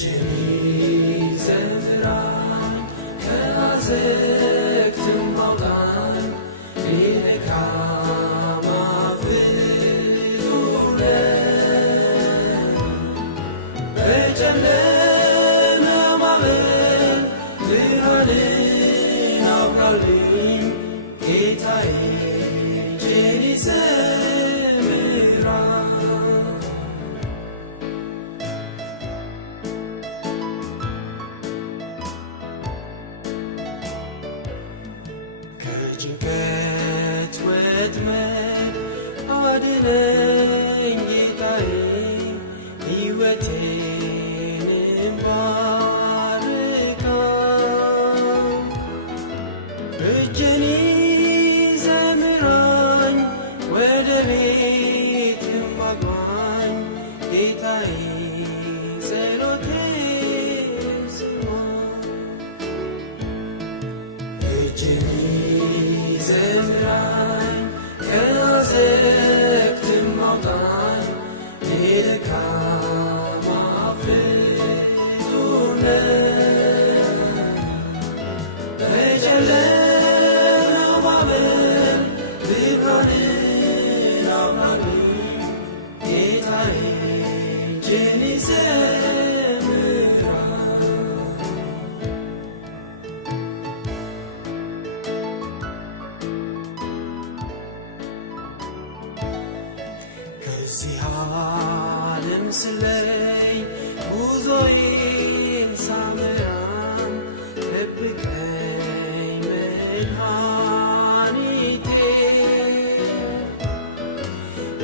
እጅን ይዘምራል ከአዘቅትም አውጣኝ ከድካም አፍርቶለት በጨለማው ማዕበል ብርሃንን አብራልኝ ጌታዬ እጅን ይዘምራል። ከጭንቀት ወጥመድ አድነኝ ጌታዬ ሕይወቴንም ባርካው እጅን ይዘምራኝ ወደ ቤትም አግባኝ ጌታዬ ጸሎቴን ስማ። እጅን ይዘምራኝ ከአዘቅትም አውጣኝ ከድካም አፍርቶለት በጨለማው ማዕበል ብርሃንን አብራልኝ ጌታዬ እጅን ይዘምራል። ከዚህ ዓለም ስለይ ጉዞዬን ሳመራም ጠብቀኝ መድኃኒቴ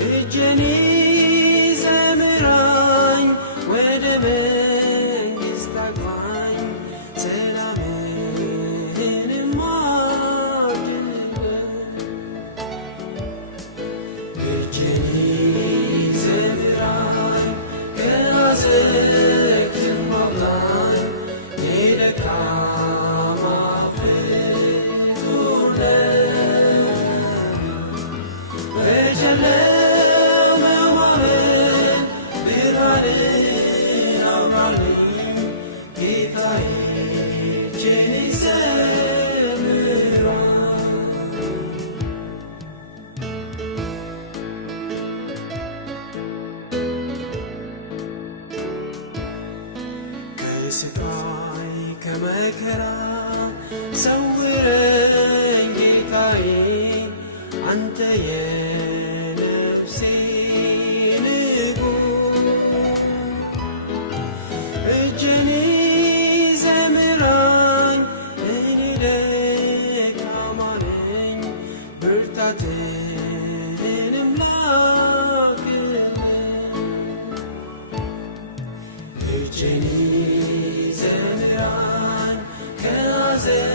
እጅን ይዘምራኝ ወደ መንግሥት አግባኝ ሰላምህንም አድለን እጅን ይዘምራኝ ከአዘቅትም አውጣኝ ከድካም አፍርቶለት በጨለማው ማዕበል ብርሃንን አብራልኝ ጌታዬ እጅን ይዘምራል። ከስቃይ ከመከራ ሰውረኝ ጌታዬ አንተ የነፍሴ ንጉሥ እጅን ይዘምራኝ እኔ ደካማ ነኝ ብርታትንም ላክልኝ እጅን ይዘምራኝ ከአዘቅትም